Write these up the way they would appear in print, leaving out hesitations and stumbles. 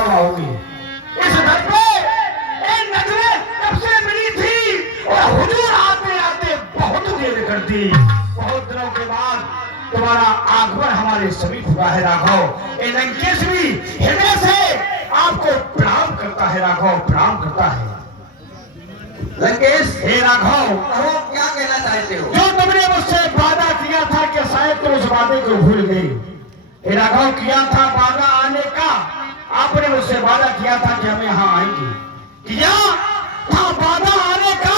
कब आओगी? इस दर पे एक नजरें कब से मिली थी और हुजूर आते आते बहुत देर कर दी। बहुत दिनों के बाद तुम्हारा आगमन हमारे समीप हुआ है राघव। ये लंकेश भी हृदय से आपको प्रणाम करता है राघव, प्रणाम करता है। लंकेश, हे राघव, कहो क्या कहना चाहते हो? जो तुमने मुझसे वादा किया था कि शायद तुम उस वादे को भूल गई। हे राघव, किया था वादा आने का, आपने मुझसे वादा किया था कि हम यहाँ आएंगे। किया था वादा आने का,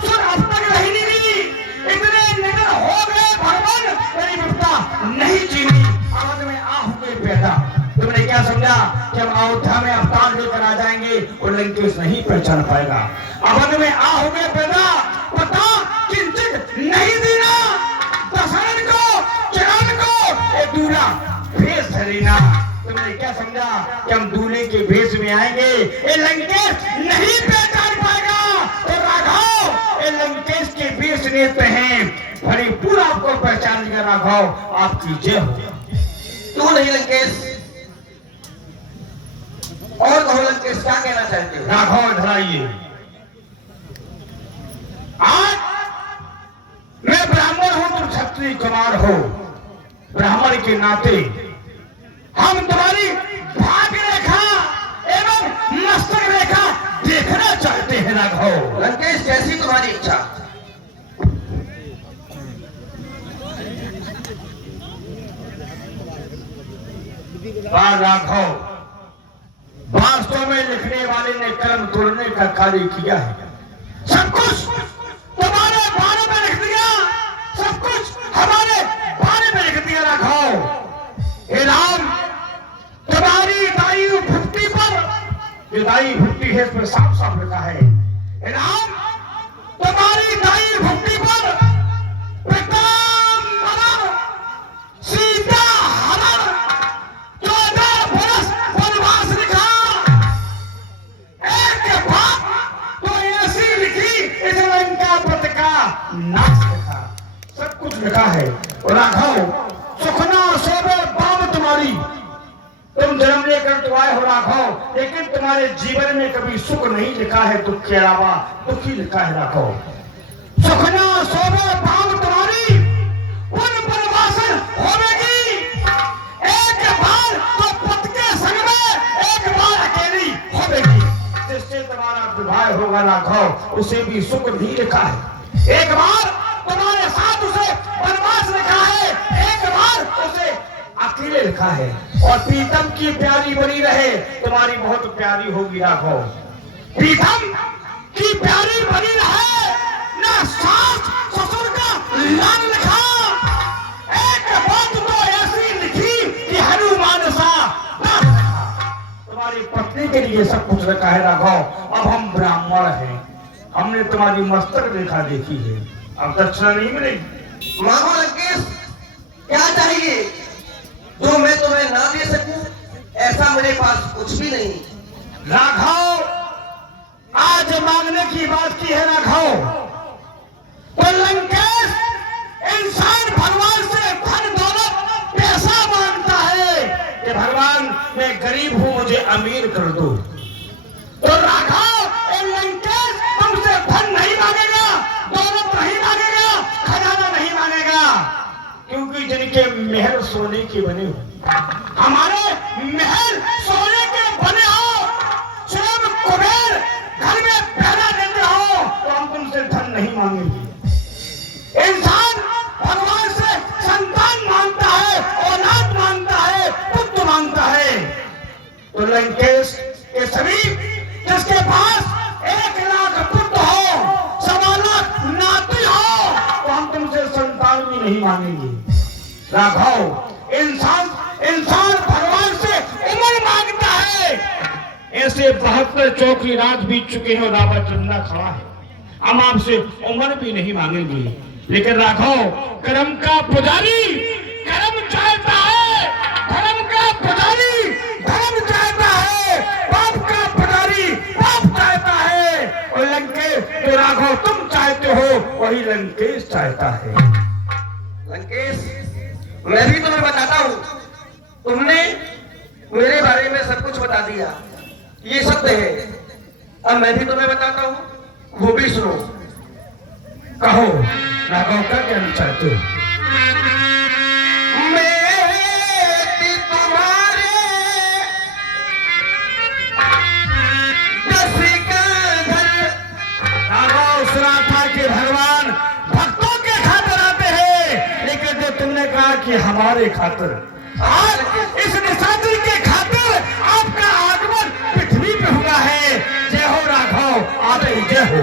सुन अब तक नहीं मिली। इतने निडर हो गए भगवान, मेरी विपदा नहीं चीनी। आवाज में आ हुए पैदा, तुमने क्या समझा कि हम अयोध्या में अवतार लेकर आ जाएंगे और लंकेश नहीं पहचान पाएगा? अवध में आ हुए पैदा, पता किंचित नहीं देना। दशरथ को चिरान को एक दूल्हा भेष धरेना। तुमने क्या समझा कि हम दूल्हे के भेष में आएंगे, ये लंकेश नहीं पहचान पाएगा। तो राघव, ये लंकेश के भेष नेत्र हैं, बड़ी पूरा आपको पहचान लिया राघव, आपकी जय हो। तू नहीं लंकेश, और कहो लंकेश क्या कहना चाहते हो? राघव इधर आइए। आज मैं ब्राह्मण हूं, तुम क्षत्रिय कुमार हो। ब्राह्मण के नाते हम तुम्हारी भाग्य रेखा एवं मस्तक रेखा देखना चाहते हैं राघव। लंकेश, जैसी तुम्हारी इच्छा। राघव, वास्तव में लिखने वाले ने कलम तोड़ने का कार्य किया है। सब कुछ तुम्हारे बारे में लिख दिया, सब कुछ हमारे बारे में लिख दिया राघव। हे राम, तुम्हारी दाई भुक्ति पर, ये दाई भुक्ति है, इस पर साफ साफ लिखा है। हे राम, तुम्हारी दाई भुक्ति पर पिता मरण, सीता हरण, 14 बरस वनवास लिखा। एक बात तो ऐसी लिखी, इस लंका पथ का नाश लिखा। सब कुछ लिखा है। राघव, सुखना सोबे बाम तुम्हारी, तुम जन्म लेकर तो आए हो राघव, लेकिन तुम्हारे जीवन में कभी सुख नहीं लिखा है, दुख के अलावा दुख ही लिखा है राघव। सुखना सोबे बाम तुम्हारी, उन वनवासन होवेगी। एक बार तो पत के संग में, एक बार अकेली होवेगी। जिससे तुम्हारा विवाह होगा राघव, उसे भी सुख नहीं लिखा है। एक बार तुम्हारे साथ उसे वनवास लिखा है, एक बार उसे अकेले लिखा है। और प्रीतम की प्यारी बनी रहे, तुम्हारी बहुत प्यारी होगी राघव। प्रीतम की प्यारी बनी रहे, ना सास ससुर का लाल लिखा। एक बात तो ऐसी लिखी कि हनुमान सा नाम लिखा। तुम्हारी पत्नी के लिए सब कुछ लिखा है राघव। अब हम ब्राह्मण हैं, हमने तुम्हारी मस्तक रेखा देखी है, अब दक्षिणा नहीं मिलेगी। मांगो लंकेश, क्या चाहिए जो मैं तुम्हें ना दे सकूं? ऐसा मेरे पास कुछ भी नहीं। राघव, आज मांगने की बात की है राघव। तो लंकेश, इंसान भगवान से धन दौलत पैसा मांगता है कि भगवान मैं गरीब हूं, मुझे अमीर कर दो। तो राघव, लंकेश तुमसे धन नहीं मांगेगा, दौलत नहीं मांगेगा, खजाना नहीं मांगेगा, क्योंकि जिनके महल सोने के बने हो, हमारे महल सोने के बने हो, स्वयं कुबेर घर में पैदा देते हो, तो हम तुमसे धन नहीं मांगेंगे। इंसान भगवान से संतान मांगता है, औलाद मांगता है, पुत्र मांगता है। तो लंकेश के समीप जिसके पास 1 लाख पुत्र हो, 1.25 लाख नाती हो, तो हम तुमसे संतान भी नहीं मांगेंगे। राघव, इंसान भगवान से उम्र मांगता है। ऐसे 72 चौकी रात बीत चुके हैं, रावण चंदा खड़ा है, हम आपसे उम्र भी नहीं मांगेंगे। लेकिन राघव, कर्म का पुजारी कर्म चाहता है, धर्म का पुजारी धर्म चाहता है, पाप का पुजारी पाप चाहता है। और लंकेश, जो राघव तुम चाहते हो वही लंकेश चाहता है। लंकेश, मैं भी तुम्हें बताता हूं, तुमने मेरे बारे में सब कुछ बता दिया, ये सत्य है। अब मैं भी तुम्हें बताता हूँ, वो भी सुनो। कहो राघव, क्या कहना चाहते हो? राघव सुना था कि भगवान भक्तों के खातिर आते हैं, लेकिन जो तुमने कहा कि हमारे खातिर, आज इस निशाचर के खातिर आपका आगमन पृथ्वी पे हुआ है। जय हो राघव, आप ही जय हो।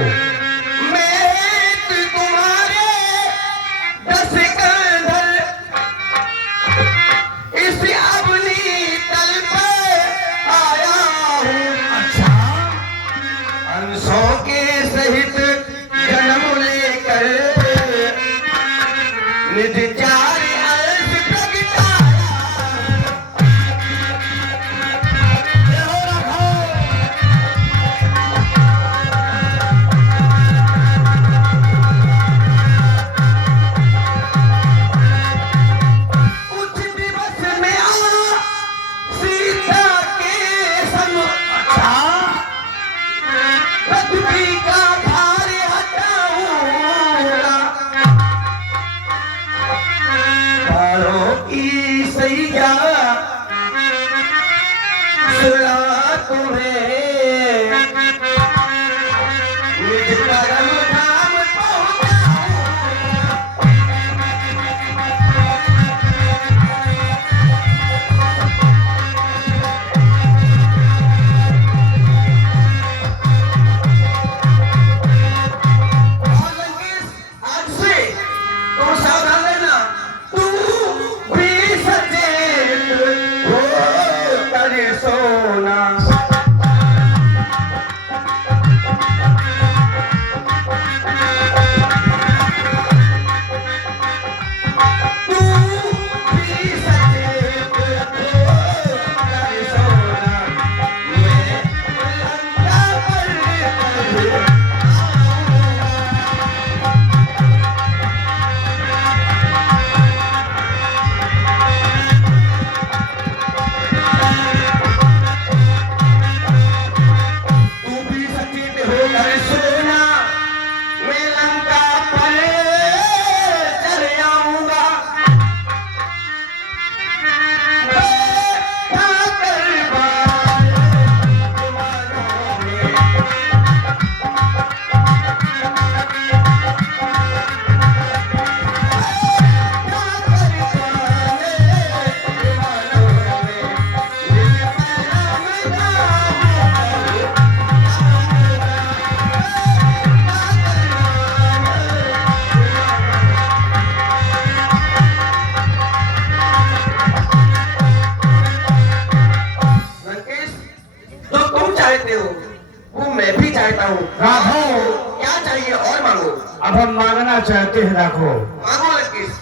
अब हम मांगना चाहते हैं राघव। मांगो लंकेश।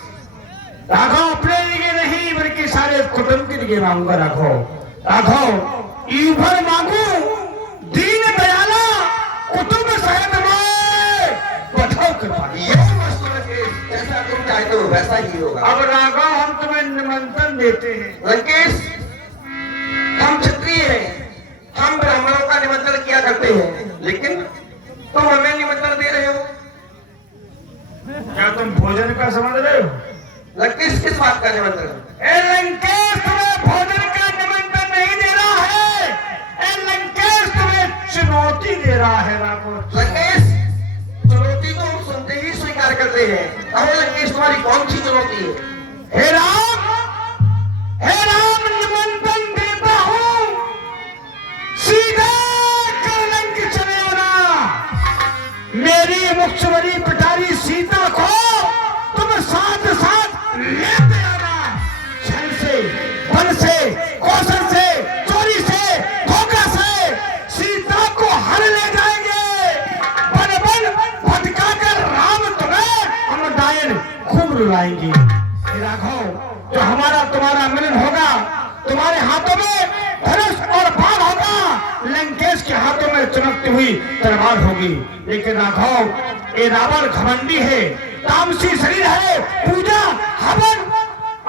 राघव अपने लिए नहीं बल्कि सारे कुटुंब के लिए मांगूंगा राघव। राघव ईभर मांगू दीन दयाला कुटुंब सहित बढ़ाओ कृपा। जैसा तुम चाहते हो वैसा ही होगा। अब राघव हम तुम्हें निमंत्रण देते हैं। लंकेश हम क्षत्रिय हैं, हम ब्राह्मणों का निमंत्रण किया करते हैं, लेकिन तुम हमें निमंत्रण दे रहे हो। क्या तुम भोजन का समझ रहे हो? लंकेश किस बात का निमंत्रण? लंकेश तुम्हें भोजन का निमंत्रण नहीं दे रहा है, लंकेश तुम्हें चुनौती दे रहा है राघव। लंकेश चुनौती तो हम सुनते ही स्वीकार करते हैं। कहो लंकेश तुम्हारी कौन सी चुनौती है? हे राम निमंत्रण देता हूं, सीधे करलंक चले आना। मेरी मुख्यवरी पिटारी सीता को तुम साथ साथ लेते आना। छल से, बल से, कौशल से, चोरी से, धोखा से सीता को हर ले जाएंगे। बन बन भटका कर राम तुम्हें अमरदायन खूब रुलाएंगे। राघव जो हमारा तुम्हारा मिलन होगा, तुम्हारे हाथों में धनुष और बाण होगा, लंकेश के हाथों में चमकती हुई तलवार होगी। लेकिन राघव ये रावण घमंडी है, तामसी शरीर है, पूजा हवन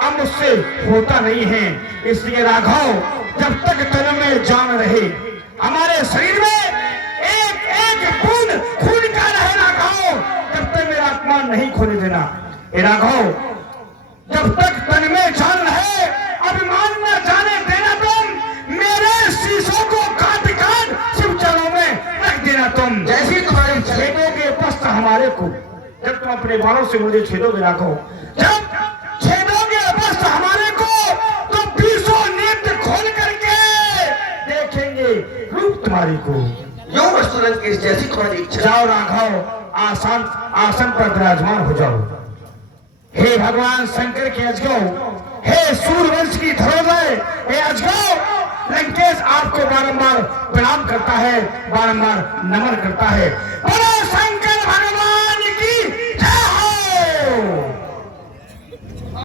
अब मुझसे होता नहीं है। इसलिए राघव जब तक तन में जान रहे, हमारे शरीर में एक एक बूंद खून का रहे राघव, जब तक मेरा अपमान नहीं खोने देना। ए राघव, जब तक तन में जान रहे, अभिमान न जाने देना तुम, मेरे शीशों को काट काट शिव चरणों में रख देना तुम। जैसी तुम्हारी इच्छा। छेदोगे वस्त्र हमारे को, जब तुम अपने बालों से मुझे छेदोगे राघव, जब छेदोगे वस्त्र हमारे को, तो बीसों नेत्र खोल करके देखेंगे रूप तुम्हारी को। यो वस्तुरंग के जैसी तुम्हारी इच्छा। जाओ राघव, आसन पर विराजमान हो जाओ। हे भगवान शंकर के अजगौ, हे सूर्यवंश की धरोहर, हे अजगौ, लंकेश आपको बारंबार प्रणाम करता है, बारंबार नमन करता है। बोलो शंकर भगवान